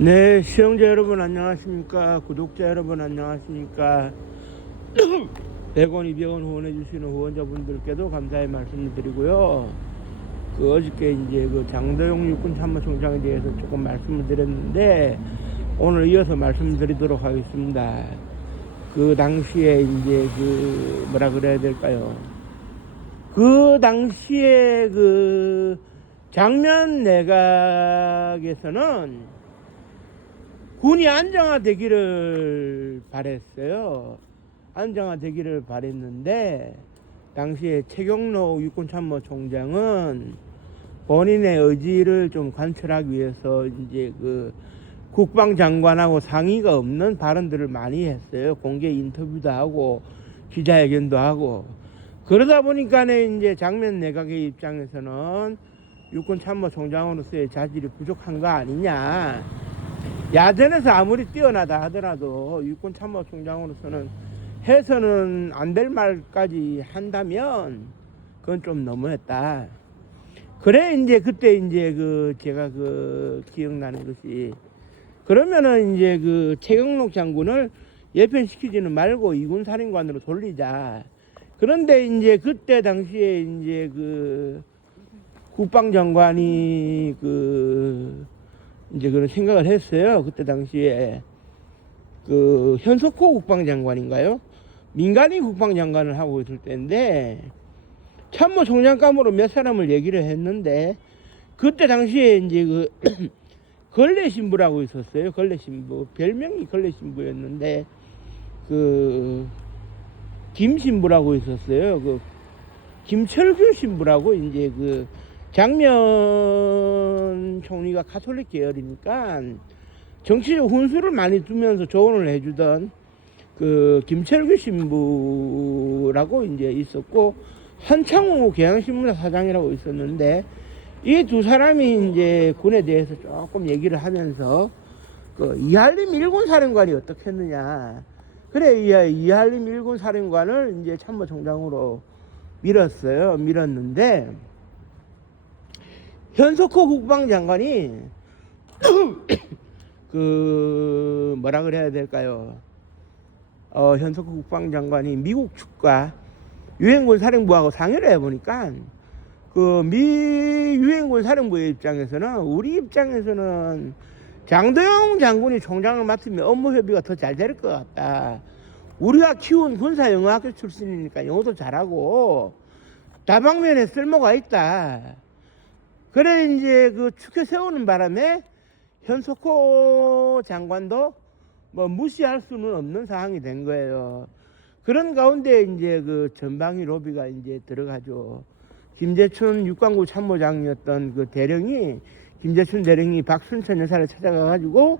네, 시청자 여러분 안녕하십니까? 구독자 여러분 안녕하십니까? 100원, 200원 후원해 주시는 후원자분들께도 감사의 말씀을 드리고요. 어저께 이제 장도영 육군참모총장에 대해서 조금 말씀을 드렸는데 오늘 이어서 말씀을 드리도록 하겠습니다. 당시에 이제 뭐라 그래야 될까요? 당시에 장면 내각에서는 군이 안정화되기를 바랬어요. 안정화되기를 바랬는데 당시에 최경록 육군참모총장은 본인의 의지를 좀 관철하기 위해서 이제 국방장관하고 상의가 없는 발언들을 많이 했어요. 공개 인터뷰도 하고 기자회견도 하고. 그러다 보니까는 이제 장면 내각의 입장에서는 육군참모총장으로서의 자질이 부족한 거 아니냐. 야전에서 아무리 뛰어나다 하더라도 육군참모총장으로서는 해서는 안 될 말까지 한다면 그건 좀 너무했다. 그래 이제 그때 이제 제가 기억나는 것이 그러면은 이제 최경록 장군을 예편시키지는 말고 이군 사령관으로 돌리자. 그런데 이제 그때 당시에 이제 국방장관이 이제 그런 생각을 했어요. 그때 당시에 현석호 국방장관인가요? 민간인 국방장관을 하고 있을 때인데 참모총장감으로 몇 사람을 얘기를 했는데 그때 당시에 이제 걸레신부라고 있었어요. 걸레신부 별명이 걸레신부였는데 김신부라고 있었어요. 김철규 신부라고 이제 장면 총리가 가톨릭 계열이니까 정치적 훈수를 많이 두면서 조언을 해주던 김철규 신부라고 이제 있었고 한창우 계양신문사 사장이라고 있었는데 이 두 사람이 이제 군에 대해서 조금 얘기를 하면서 이할림 일군 사령관이 어떻게 했느냐. 그래 이할림 일군 사령관을 이제 참모총장으로 밀었는데 현석호 국방장관이 뭐라 그래야 될까요? 현석호 국방장관이 미국 측과 유엔군 사령부하고 상의를 해보니까 미 유엔군 사령부의 입장에서는 우리 입장에서는 장도영 장군이 총장을 맡으면 업무 협의가 더 잘 될 것 같다. 우리가 키운 군사영어학교 출신이니까 영어도 잘하고 다방면에 쓸모가 있다. 그래 이제 축켜 세우는 바람에 현석호 장관도 뭐 무시할 수는 없는 상황이 된 거예요. 그런 가운데 이제 전방위 로비가 이제 들어가죠. 김재춘 육관구 참모장이었던 김재춘 대령이 박순천 여사를 찾아가가지고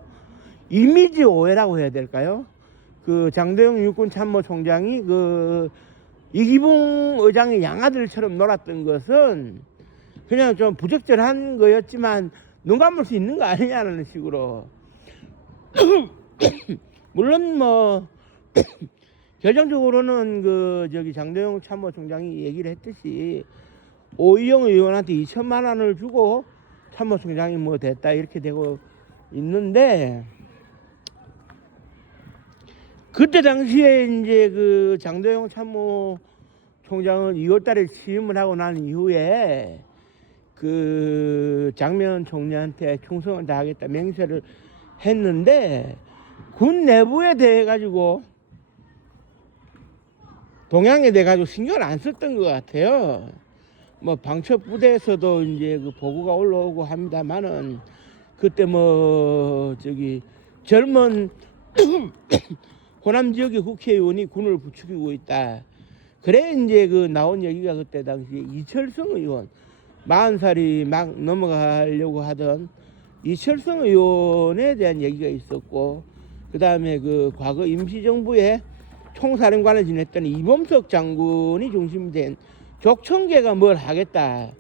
이미지 오해라고 해야 될까요? 장도영 육군 참모총장이 이기붕 의장의 양아들처럼 놀았던 것은 그냥 좀 부적절한 거였지만 눈 감을 수 있는 거 아니냐는 식으로 물론 뭐 결정적으로는 장도영 참모총장이 얘기를 했듯이 오이영 의원한테 2천만 원을 주고 참모총장이 뭐 됐다 이렇게 되고 있는데 그때 당시에 이제 장도영 참모총장은 2월달에 취임을 하고 난 이후에 장면 총리한테 충성을 다하겠다 맹세를 했는데 군 내부에 대해 가지고 동향에 대해 가지고 신경을 안 썼던 것 같아요. 뭐 방첩 부대에서도 이제 보고가 올라오고 합니다만은 그때 젊은 호남 지역의 국회의원이 군을 부추기고 있다. 그래 이제 나온 얘기가 그때 당시에 이철성 의원 40살이 막 넘어가려고 하던 이철성 의원에 대한 얘기가 있었고 그 다음에 과거 임시정부의 총사령관을 지냈던 이범석 장군이 중심이 된 족청계가 뭘 하겠다.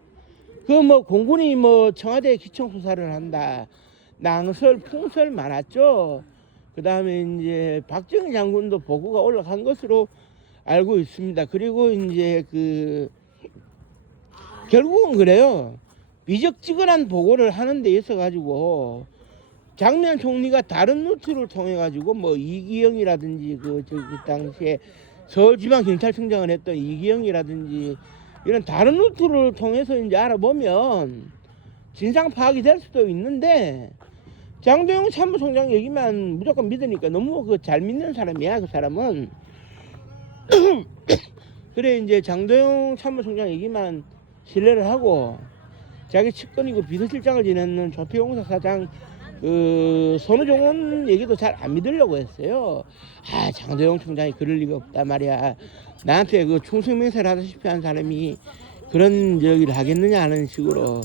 공군이 청와대에 기청수사를 한다. 낭설, 풍설 많았죠. 그 다음에 이제 박정희 장군도 보고가 올라간 것으로 알고 있습니다. 그리고 이제 결국은 그래요. 미적지근한 보고를 하는 데 있어 가지고 장면 총리가 다른 루트를 통해 가지고 뭐 이기영이라든지 그 당시에 서울지방경찰청장을 했던 이기영이라든지 이런 다른 루트를 통해서 이제 알아보면 진상 파악이 될 수도 있는데 장도영 참모총장 얘기만 무조건 믿으니까 너무 그 잘 믿는 사람이야. 그 사람은. 그래 이제 장도영 참모총장 얘기만 신뢰를 하고 자기 측근이고 비서실장을 지내는 조폐공사 사장 그 손우종원 얘기도 잘 안 믿으려고 했어요. 아 장도영 총장이 그럴 리가 없단 말이야. 나한테 그 충성맹세를 하다시피 한 사람이 그런 저기를 하겠느냐 하는 식으로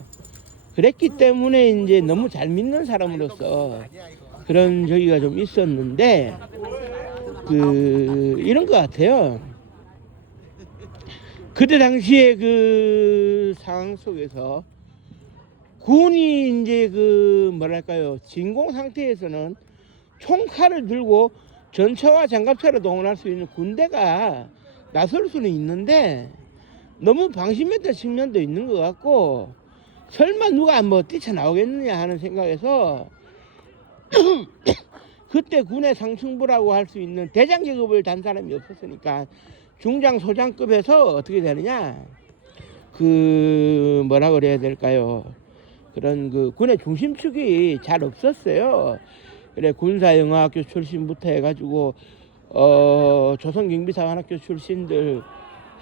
그랬기 때문에 이제 너무 잘 믿는 사람으로서 그런 저기가 좀 있었는데 그 이런 것 같아요. 그때 당시에 그 상황 속에서 군이 이제 그 뭐랄까요 진공 상태에서는 총칼을 들고 전차와 장갑차를 동원할 수 있는 군대가 나설 수는 있는데 너무 방심했던 측면도 있는 것 같고 설마 누가 뭐 뛰쳐나오겠느냐 하는 생각에서 그때 군의 상층부라고 할 수 있는 대장 계급을 단 사람이 없었으니까 중장 소장급에서 어떻게 되느냐 그 뭐라 그래야 될까요 그런 그 군의 중심축이 잘 없었어요. 그래 군사영화학교 출신부터 해가지고 조선경비사관학교 출신들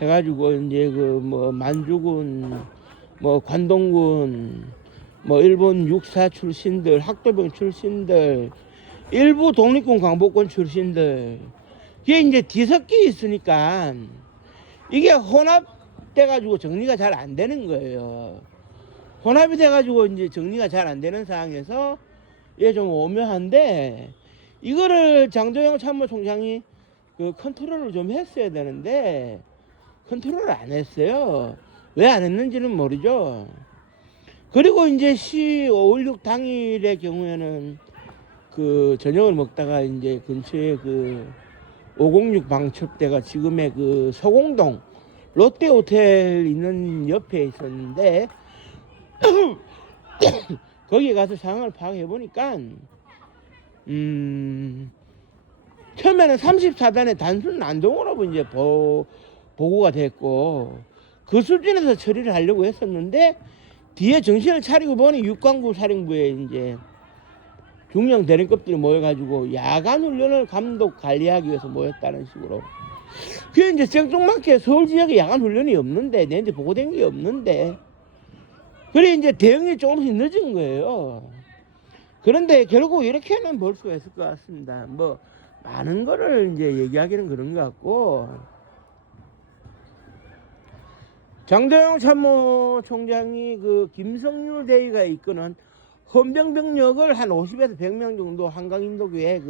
해가지고 이제 그 뭐 만주군 뭐 관동군 뭐 일본 육사 출신들 학도병 출신들 일부 독립군 광복군 출신들 이게 이제 뒤섞여 있으니까 이게 혼합돼 가지고 정리가 잘 안 되는 거예요. 혼합이 돼 가지고 이제 정리가 잘 안 되는 상황에서 이게 좀 오묘한데 이거를 장도영 참모총장이 그 컨트롤을 좀 했어야 되는데 컨트롤을 안 했어요. 왜 안 했는지는 모르죠. 그리고 이제 5.16 당일의 경우에는 그 저녁을 먹다가 이제 근처에 그 506 방첩대가 지금의 그 서공동 롯데호텔 있는 옆에 있었는데 거기에 가서 상황을 파악해 보니까 처음에는 34단의 단순 난동으로 이제 보고가 됐고 그 수준에서 처리를 하려고 했었는데 뒤에 정신을 차리고 보니 육관구 사령부에 이제 중령 대령급들이 모여가지고 야간 훈련을 감독 관리하기 위해서 모였다는 식으로. 그게 이제 생뚱맞게 서울 지역에 야간 훈련이 없는데 내한테 보고된 게 없는데 그래 이제 대응이 조금씩 늦은 거예요. 그런데 결국 이렇게는 볼 수가 있을 것 같습니다. 뭐 많은 거를 이제 얘기하기는 그런 것 같고 장도영 참모총장이 그 김성률 대위가 이끄는 헌병병력을 한 50에서 100명 정도 한강인도교에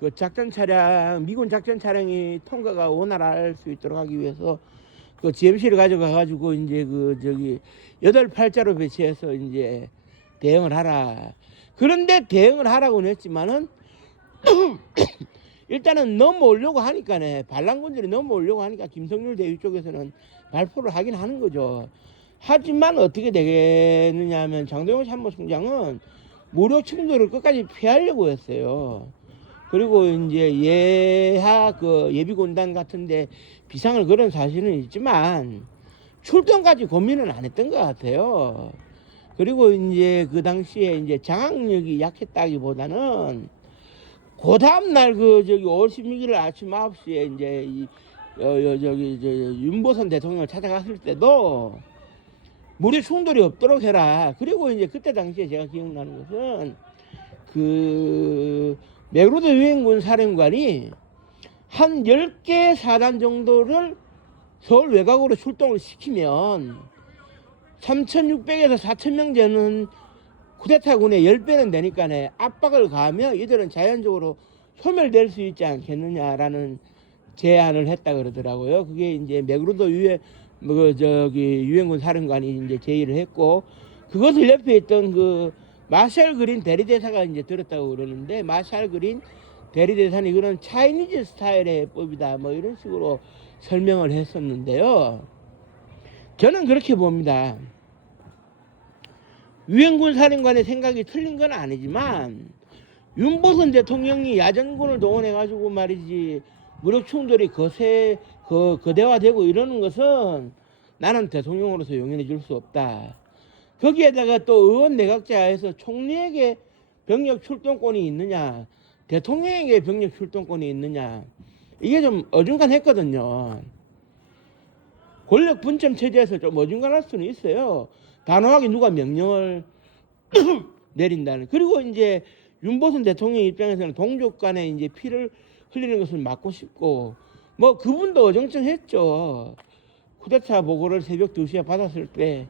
그 작전 차량 미군 작전 차량이 통과가 원활할 수 있도록 하기 위해서 그 GMC를 가져가 가지고 이제 그 저기 8팔자로 배치해서 이제 대응을 하라. 그런데 대응을 하라고는 했지만은 일단은 넘어오려고 하니까네 반란군들이 넘어오려고 하니까 김성률 대위 쪽에서는 발표를 하긴 하는 거죠. 하지만 어떻게 되겠느냐 하면 장도영 참모총장은 무력 충돌을 끝까지 피하려고 했어요. 그리고 이제 예하 그 예비군단 같은데 비상을 걸은 사실은 있지만 출동까지 고민은 안 했던 것 같아요. 그리고 이제 그 당시에 이제 장악력이 약했다기보다는 그 다음날 그 저기 5월 16일 아침 9시에 이제 저기 윤보선 대통령을 찾아갔을 때도 무력 충돌이 없도록 해라. 그리고 이제 그때 당시에 제가 기억나는 것은 그 맥로드 유엔군 사령관이 한 10개 사단 정도를 서울 외곽으로 출동을 시키면 3,600에서 4,000명 되는 쿠데타군의 10배는 되니까네 압박을 가하면 이들은 자연적으로 소멸될 수 있지 않겠느냐라는 제안을 했다 그러더라고요. 그게 이제 맥로도 유엔군 사령관이 이제 제의를 했고 그것을 옆에 있던 그 마샬 그린 대리대사가 이제 들었다고 그러는데 마샬 그린 대리대사는 이거는 차이니즈 스타일의 해법이다 뭐 이런 식으로 설명을 했었는데요. 저는 그렇게 봅니다. 유엔군 사령관의 생각이 틀린 건 아니지만 윤보선 대통령이 야전군을 동원해가지고 말이지 무력 충돌이 거대화되고 이러는 것은 나는 대통령으로서 용인해 줄 수 없다. 거기에다가 또 의원 내각제하에서 총리에게 병력 출동권이 있느냐, 대통령에게 병력 출동권이 있느냐, 이게 좀 어중간했거든요. 권력 분점 체제에서 좀 어중간할 수는 있어요. 단호하게 누가 명령을 내린다는. 그리고 이제 윤보선 대통령 입장에서는 동족 간에 이제 피를 흘리는 것을 막고 싶고, 뭐 그분도 어정쩡했죠. 쿠데타 보고를 새벽 2시에 받았을 때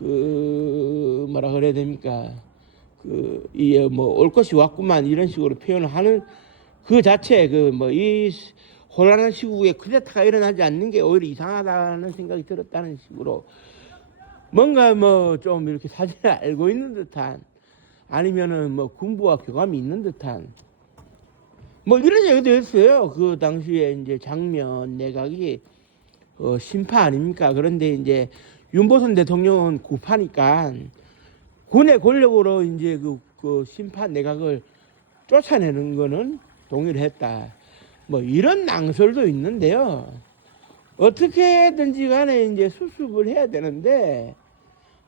뭐라 그래야 됩니까? 올 것이 왔구만 이런 식으로 표현을 하는 그 자체 이 혼란한 시국에 쿠데타가 일어나지 않는 게 오히려 이상하다는 생각이 들었다는 식으로 뭔가 좀 이렇게 사진을 알고 있는 듯한 아니면은 군부와 교감이 있는 듯한 이런 얘기도 했어요. 그 당시에 이제 장면 내각이 심파 아닙니까? 그런데 이제 윤보선 대통령은 구파니까 군의 권력으로 이제 그 심파 내각을 쫓아내는 거는 동의를 했다. 이런 낭설도 있는데요. 어떻게든지 간에 이제 수습을 해야 되는데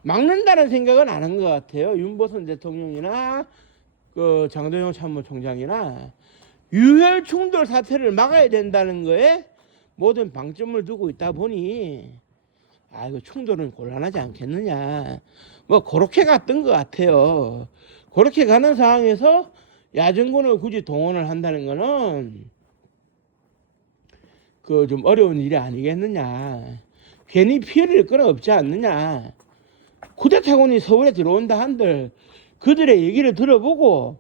막는다는 생각은 안 한 것 같아요. 윤보선 대통령이나 그 장도영 참모총장이나 유혈 충돌 사태를 막아야 된다는 거에 모든 방점을 두고 있다 보니 이거 충돌은 곤란하지 않겠느냐. 그렇게 갔던 것 같아요. 그렇게 가는 상황에서 야전군을 굳이 동원을 한다는 거는 좀 어려운 일이 아니겠느냐. 괜히 피해를 끌어 없지 않느냐. 쿠데타군이 서울에 들어온다 한들 그들의 얘기를 들어보고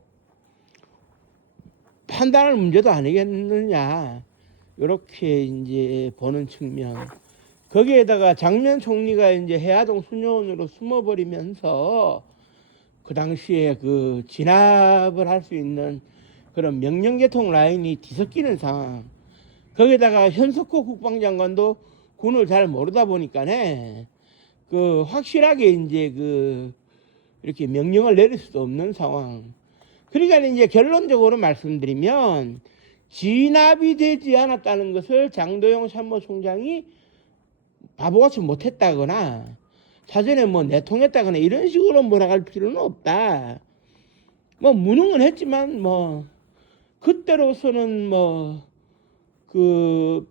판단할 문제도 아니겠느냐. 이렇게 이제 보는 측면. 거기에다가 장면 총리가 이제 해화동 수녀원으로 숨어버리면서 그 당시에 진압을 할 수 있는 그런 명령계통 라인이 뒤섞이는 상황. 거기에다가 현석호 국방장관도 군을 잘 모르다 보니까네 확실하게 이제 이렇게 명령을 내릴 수도 없는 상황. 그러니까 이제 결론적으로 말씀드리면 진압이 되지 않았다는 것을 장도영 참모총장이 바보같이 못했다거나 사전에 내통했다거나 이런 식으로 몰아갈 필요는 없다. 무능은 했지만 그때로서는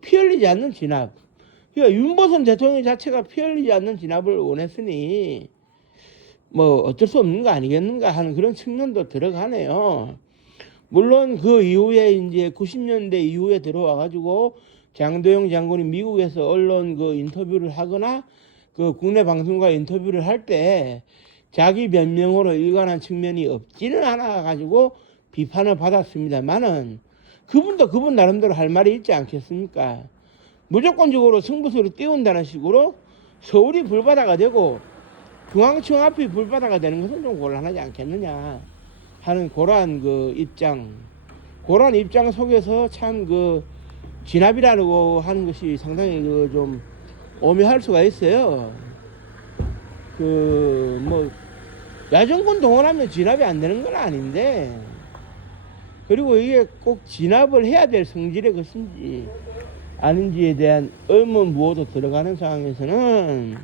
피 흘리지 않는 진압. 그러니까 윤보선 대통령 자체가 피 흘리지 않는 진압을 원했으니 어쩔 수 없는 거 아니겠는가 하는 그런 측면도 들어가네요. 물론 그 이후에 이제 90년대 이후에 들어와가지고 장도영 장군이 미국에서 언론 인터뷰를 하거나 국내 방송과 인터뷰를 할 때 자기 변명으로 일관한 측면이 없지는 않아 가지고 비판을 받았습니다만은 그분도 그분 나름대로 할 말이 있지 않겠습니까? 무조건적으로 승부수를 띄운다는 식으로 서울이 불바다가 되고 중앙청 앞이 불바다가 되는 것은 좀 곤란하지 않겠느냐 하는 그러한 그러한 입장 속에서 참 진압이라고 하는 것이 상당히 좀 오묘할 수가 있어요. 야전군 동원하면 진압이 안 되는 건 아닌데, 그리고 이게 꼭 진압을 해야 될 성질의 것인지 아닌지에 대한 의문 무호도 들어가는 상황에서는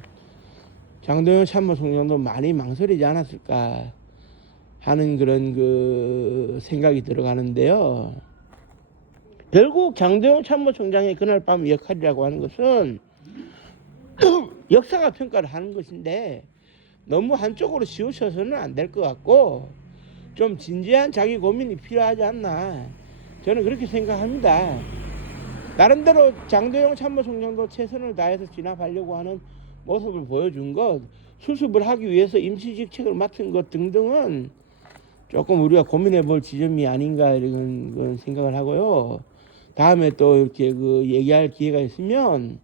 장도영 참모총장도 많이 망설이지 않았을까 하는 그런 생각이 들어가는데요. 결국 장도영 참모총장의 그날 밤 역할이라고 하는 것은 역사가 평가를 하는 것인데 너무 한쪽으로 치우쳐서는 안 될 것 같고 좀 진지한 자기 고민이 필요하지 않나 저는 그렇게 생각합니다. 나름대로 장도영 참모총장도 최선을 다해서 진압하려고 하는 모습을 보여준 것, 수습을 하기 위해서 임시직책을 맡은 것 등등은 조금 우리가 고민해 볼 지점이 아닌가 이런 생각을 하고요. 다음에 또 이렇게 얘기할 기회가 있으면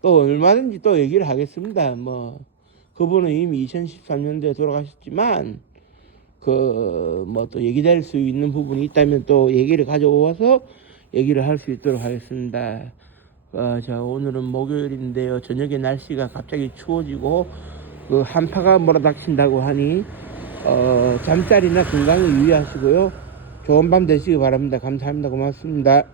또 얼마든지 또 얘기를 하겠습니다. 그분은 이미 2013년도에 돌아가셨지만 또 얘기될 수 있는 부분이 있다면 또 얘기를 가져와서 얘기를 할 수 있도록 하겠습니다. 자, 오늘은 목요일인데요. 저녁에 날씨가 갑자기 추워지고 그 한파가 몰아닥친다고 하니 잠자리나 건강에 유의하시고요. 좋은 밤 되시기 바랍니다. 감사합니다. 고맙습니다.